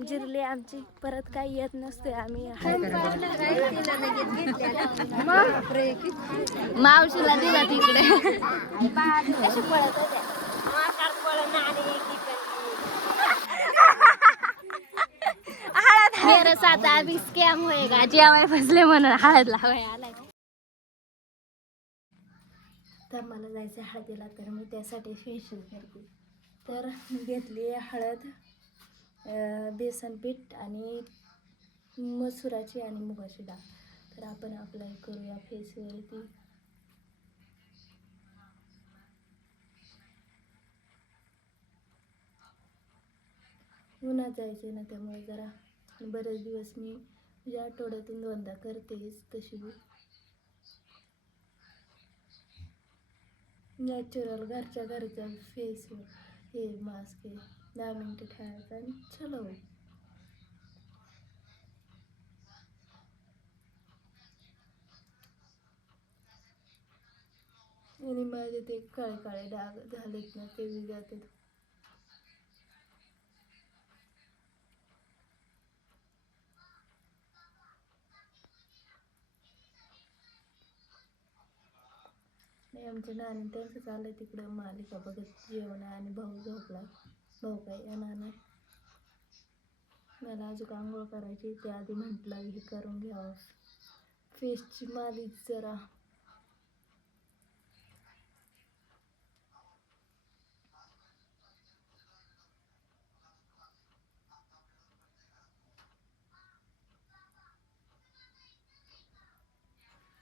जिरली आमची परत काही येत नसते आम्ही मावशीला दिला तिकडे मेरे साथ अभी स्कैम होएगा जेवाय फसले म्हणून हळद लावाय आलाय. तर मला जायचं हळदीला तर मी त्यासाठी फेशियल करते. तर घेतली हळद, बेसन पीठ आणि मसुराची आणि मुगाची डाळ. तर आपण अप्लाय करूया फेसवरती. उन्हात जायचे ना त्यामुळे जरा बरेच दिवस मी म्हणजे आठवड्यातून 2दा करतेच तशी. नॅचरल घरच्या घरच्या फेस हे मास्क आहे. 10 मिनटं ठेवायचं आणि चलो. आणि माझे ते काळे काळे डाग झालेत ना ते बी जातात. नाही आमच्या नानी त्यांचं चाललंय तिकडं मालिका बघत जेवण आणि भाऊ झोपला. भाऊ काही येणार नाही. मला अजून आंघोळ करायची त्याआधी म्हटलं हे करून घ्यावं फेसची मालिश जरा.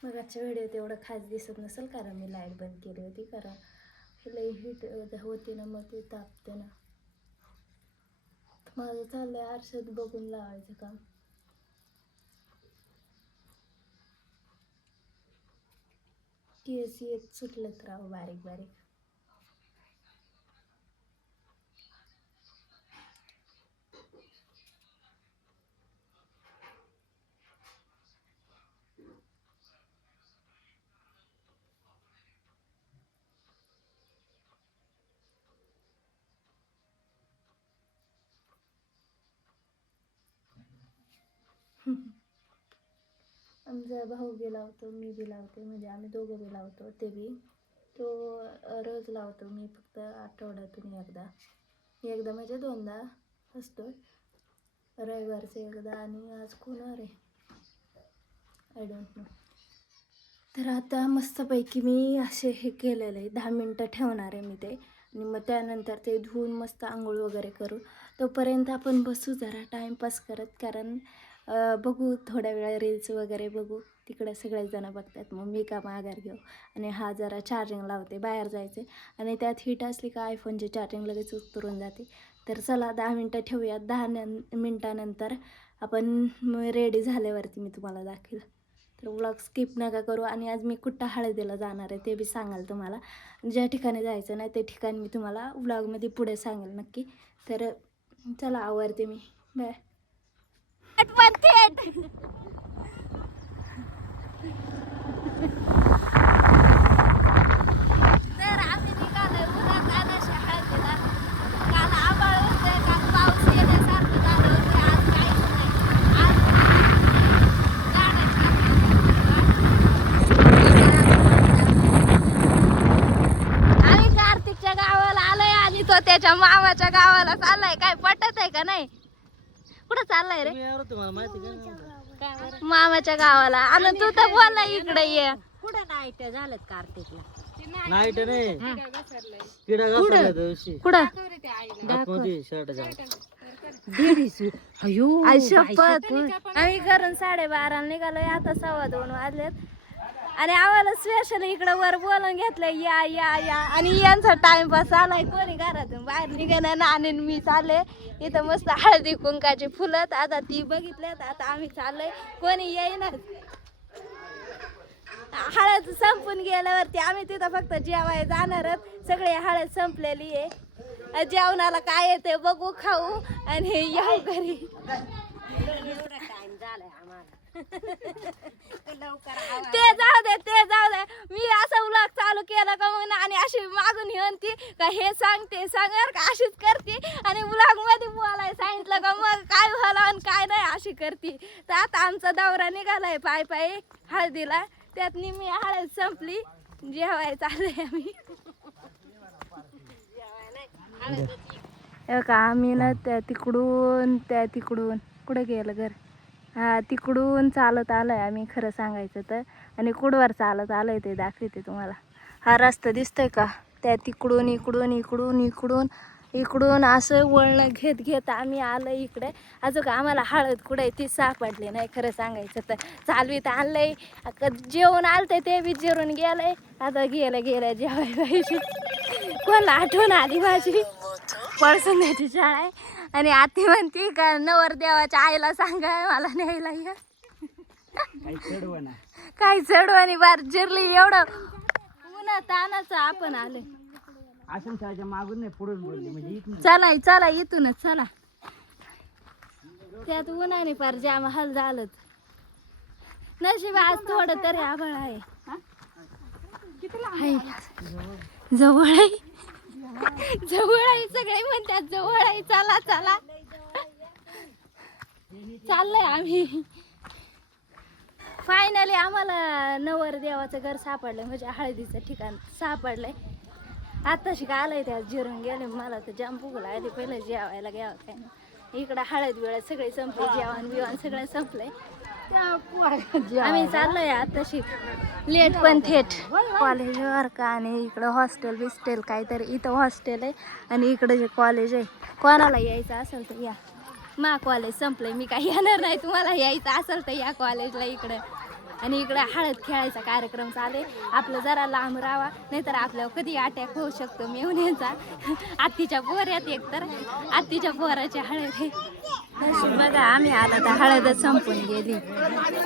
मग आजच्या व्हिडिओ तेवढं खास दिसत नसेल कारण मी लाईट बंद केली होती. कारण लई हीट होती ना मग ते तापते ना. माझं चाललंय आरशात बघून लावायचं काम. केस येत सुटलेत राव बारीक बारीक. आमचा भाऊ बी लावतो, मी बी लावते, म्हणजे आम्ही दोघं बी लावतो. ते बी तो रोज लावतो, मी फक्त आठवड्यातून एकदा म्हणजे 2दा असतो. रविवारचं एकदा आणि आज कोणवार आहे आय डोंट नो. तर आता मस्तपैकी मी असे हे केलेलं आहे. 10 मिनटं ठेवणार आहे मी ते आणि मग त्यानंतर ते धुवून मस्त आंघोळ वगैरे करू. तोपर्यंत आपण बसू जरा टाईमपास करत. कारण बघू थोड्या वेळा रील्स वगैरे बघू. तिकडे सगळेच जण बघतात मग मी का माघार घेऊ. आणि हा जरा चार्जिंग लावते, बाहेर जायचे आणि त्यात हीट असली का आयफोनची चार्जिंग लगेच उतरून जाते. तर चला 10 मिनटं ठेवूयात. 10 मिनटानंतर आपण रेडी झाल्यावरती मी तुम्हाला दाखवेल. तर व्लॉग स्किप नका करू. आणि आज मी कुठं हळदीला जाणार आहे ते बी सांगाल तुम्हाला. ज्या ठिकाणी जायचं नाही ते ठिकाणी मी तुम्हाला व्लॉगमध्ये पुढे सांगेल नक्की. तर चला आवरते मी. बाय. तर आम्ही निघालोय उन्हात आणायच्या हळदीला. काल आभाळ होतं, काल पाऊस येण्यासारखं झालं होतं. आज काहीच नाही. आज आम्ही कार्तिकच्या गावाला आलोय आणि तो त्याच्या मामाच्या गावाला चाललाय. काय पटत आहे का नाही? कुठं चाललाय रे? मामाच्या गावाला. आणि तू तर बोलला इकडे ये. कुठं नाईट झालं कार्तिकला? नाईट नाही किडा घासला दिवशी कुठं आतमध्ये शर्ट आई शपथ. आम्ही घरून 12:30 निघालोय. आता 2:15 वाजलेत आणि आम्हाला स्पेशल इकडं वर बोलून घेतलंय या या या. आणि यांचा टाइमपास आलाय. कोणी घरातून बाहेर निघालं ना. आणि मी चालले इथं मस्त हळदी कुंकाची फुलत. आता ती बघितल्यात. आता आम्ही चाललोय. कोणी येईनाच. हळद संपून गेल्यावरती आम्ही तिथं फक्त जेवाय जाणारच. सगळे हळद संपलेली आहे. जेवणाला काय येते बघू, खाऊ आणि येऊ घरी. एवढा टाइम झालाय आम्हाला लवकर आवाज. ते जाऊ दे मी असं व्लॉग चालू केला का मग आणि अशी मागून येऊन ती का हे सांग ते सांग बरं का अशीच करते आणि व्लॉग मध्ये बोलायला सांगितलं का मग काय झालं आणि काय नाही अशी करते. तर आता आमचा दौरा निघालाय पायी हळदीला. त्यात निम्मी हळद संपली. जेवायला चाललंय आम्ही. का आम्ही ना त्या तिकडून कुठं गेलं घर हा तिकडून चालत आलोय आम्ही खरं सांगायचं तर. आणि कुडवर चालत आलोय ते दाखवते तुम्हाला. हा रस्ता दिसतोय का त्या इकडून असं वळणं घेत आम्ही आलो इकडे. अजून आम्हाला हळद कुठे ती सापडली नाही खरं सांगायचं तर. चालवीत आणलंय जेवण आलतंय ते बी जेवून गेलंय. आता गेलं जेवायला पाहिजे. कोणाला आठवण आली माझी पळसुंद्याची शाळा आहे आणि आती म्हणते का नवरदेवाच्या आईला सांगा मला न्यायला या. काही चढवणी बार जिरली एवढं उन्हा तानाचं आपण आले. आश्रमशाळेच्या मागून नाही पुढून बोलली म्हणजे इथून. चला इथूनच चला. त्यात उन्हाने फार जाम हाल झालं. नशीब आज थोडं तरी आभाळ आहे. जवळ आहे सगळे म्हणतात जवळ आहे. चला चाललंय आम्ही. फायनली आम्हाला नवरदेवाचं घर सापडलंय म्हणजे हळदीचं ठिकाण सापडलंय. आताशी का आलंय त्यात जिरून गेले. मला तर जाम भूक लागली. पहिलं जेवायला घ्यावं काय नाही. इकडं हळद बिळद सगळे संपले. जेवण सगळं संपलंय. आम्ही चाललोय आताशी लेट पण थेट कॉलेजवर का. आणि इकडं हॉस्टेल बिस्टेल काहीतरी. इथं हॉस्टेल आहे आणि इकडं जे कॉलेज आहे. कोणाला यायचं असेल तर या. कॉलेज संपलंय मी काही येणार नाही. तुम्हाला यायचं असेल तर या कॉलेजला इकडं. आणि इकडं हळद खेळायचा कार्यक्रम चालू आहे. आपलं जरा लांब राहावा नाहीतर आपल्यावर कधी अटॅक होऊ शकतो मेवण्याचा. आत्तीच्या पोऱ्यात एकतर आत्तीच्या पोराची हळद आहे. बघा आम्ही आला तर हळदच संपून गेली.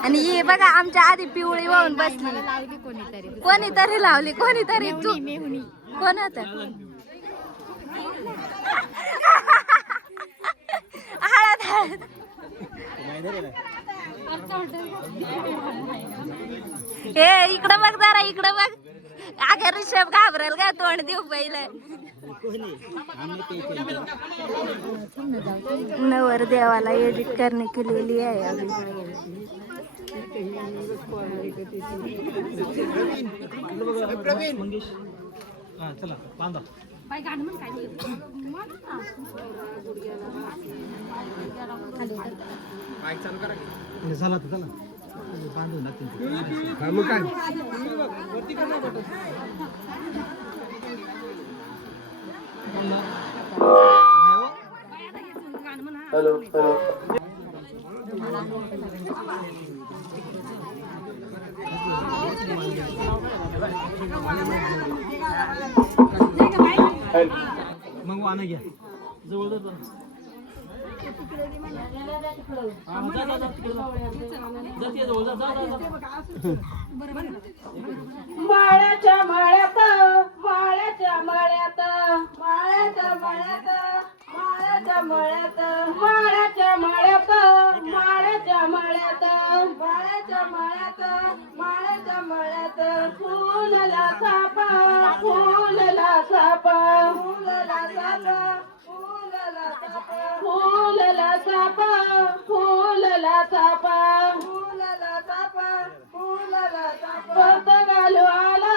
आणि ही बघा आमच्या आधी पिवळी वाहून बसली. कोणीतरी लावली कोणीतरी कोण होत हळद हे इकडं बघ जरा इकडं बघ. अगं ऋषभ घाबरेल का तोंड देऊ पहिलं. नवरदेवाला एडिट करणे केलेली आहे अभी. चला बांधा. झाला तर चला बांधून मग काय. हॅलो मग वाना घ्या जवळ माळ्याच्या मळ्यात माळ्याच्या मळ्यात माळ्याच्या मळ्यात माळ्याच्या मळ्यात माळ्याच्या मळ्यात माळ्याच्या मळ्यात माळ्याच्या मळ्यात माळ्याच्या मळ्यात फुलला सापा फुलला सापा फुलला सापा फुलला सापा फुलला सापा फुलला सापा फुलला सापा पत घालू आला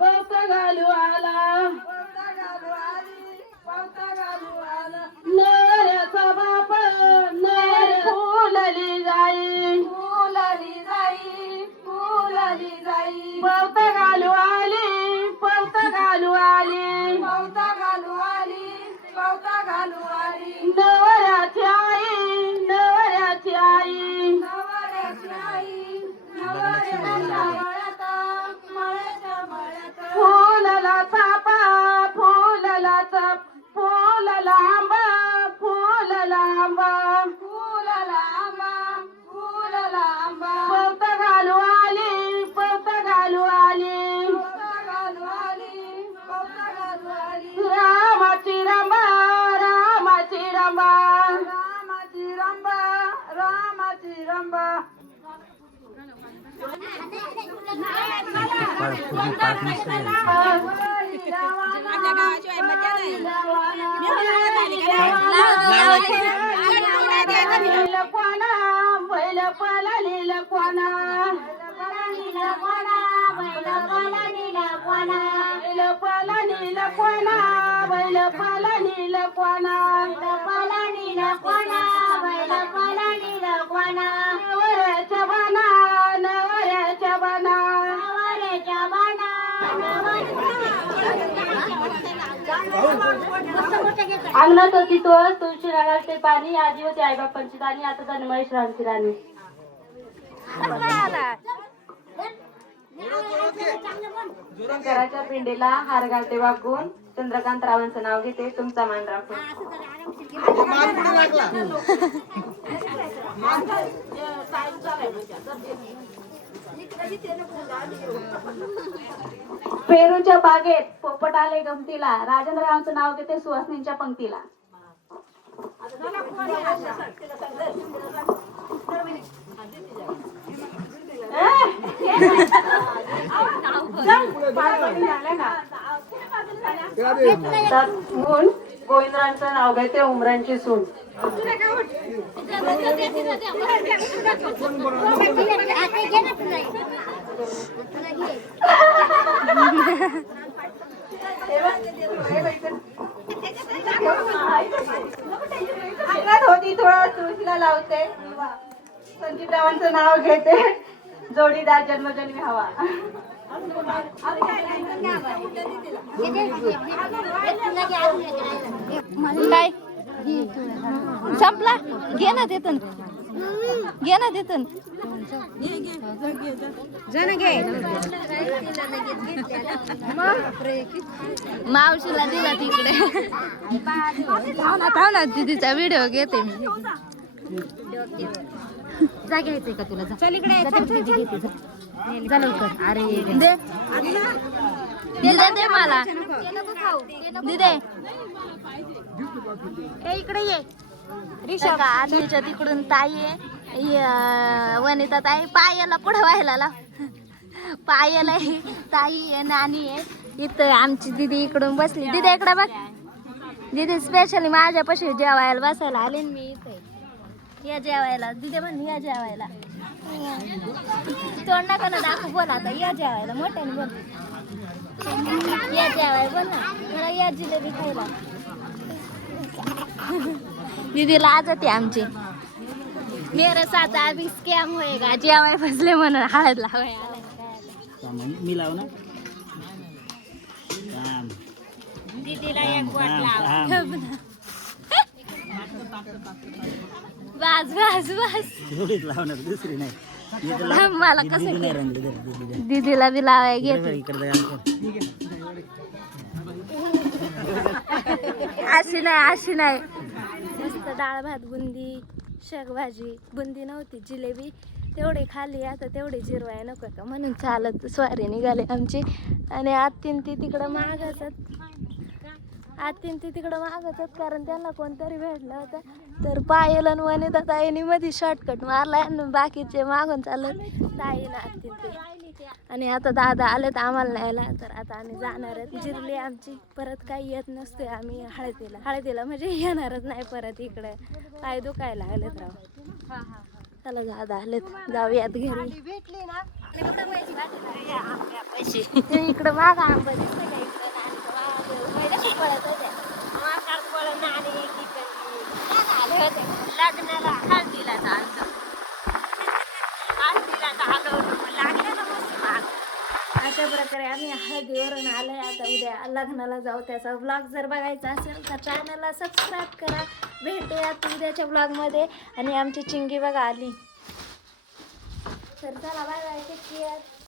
पत घालू आला पत घालू आली पत घालू आला नऱ्याचा बाप नर फुलली जाई फुलली जाई फुलली जाई पत घालू आली पत घालू आली पत घालू आली पवता घालू आली नवऱ्याची आई नवऱ्याची आई अंगणात होती तुळस, तुळशी रागाचे पाणी, आजी होती आईबापांची दाणी, आता झाली महेश रामची राणी. घराच्या पिंडीला हार घालते वागून, चंद्रकांत रावांचं नाव घेते, तुमचा मान राखून. पेरूच्या बागेत पोपट आले गमतीला, राजेंद्र रावांचं नाव घेते, सुहासनींच्या पंक्तीला. गोविंदरावांचं नाव घेते, उमरांची सून. होती थोडा तुळशीला लावते, संजीवरावांचं नाव घेते, जोडीदार जन्मजन्मी हवा. काय संपला? घे ना तिथून, घे ना तिथून. मावशीला दिला तिकडे. थांब ना दीदीचा व्हिडिओ घेते मी. जा घ्यायचंय का तुला? चल इकडे जा लवकर. अरे दे दे मला दे. इकडे ये. रिक्षा आधीच्या तिकडून ताई आहे, वनिता ताई पायाला पुढे व्हायला लाव. पायाला ताई आहे, नानी आहे. इथं आमची दीदी इकडून बसली. दीदी इकडे बघ. दीदी स्पेशली माझ्यापाशी जेवायला बसायला आले मी इथे. या जेवायला दीदी म्हण, या जेवायला. तोंड नका ना दाखव, बोला आता. या जेवायला मोठ्याने बोल. या जेवायला बोल ना. मला या जिलेबी खायला. दीदीला आजत आहे आमची. मेरे साथ अभी स्कॅम होएगा. जेवाय फसले म्हणून हळद लावाय मी लाव ना. दीदीला एक वाट लाव. बस बस बस. थोडीच लावणार, दुसरी नाही. मला कसं दीदीला बी लावाय घेते. अशी नाही, अशी नाही. मस्त डाळ भात, बुंदी, शेकभाजी. बुंदी नव्हती, जिलेबी तेवढी खाली. आता तेवढी जिरवाय नको का म्हणून चालत स्वारी निघाले आमची. आणि आत्तीन ती तिकडं मागतात. आत्तीन ती तिकडं मागतात कारण त्यांना कोणतरी भेटलं होतं. तर पायलन वनिता ताईने मध्ये शॉर्टकट मारलाय आणि बाकीचे मागून चालत ताईनं आत्तीन ते. आणि आता दादा आलेत आम्हाला न्यायला. तर आता आम्ही जाणार आहेत. जिरली आमची, परत काही येत नसते आम्ही हळदीला. हळदीला म्हणजे येणारच नाही परत इकडे. पाय दुखायला लागलेत राव. चला दादा आलेत, जाऊयात घरी. इकडं मागा आंबा दिसतं का इकडं? पळत होत्या लग्नाला हळदीला चालतो. हळदीला चालवलं लागलं ना मस्त माग. अशा प्रकारे आम्ही हळदीवरून आलोय. आता उद्या लग्नाला जाऊ. त्याचा व्लॉग जर बघायचा असेल तर चॅनलला सबस्क्राईब करा. भेटूयात उद्याच्या व्लॉगमध्ये. आणि आमची चिंगी बघा आली. तर चला बाय बाय, टेक केअर.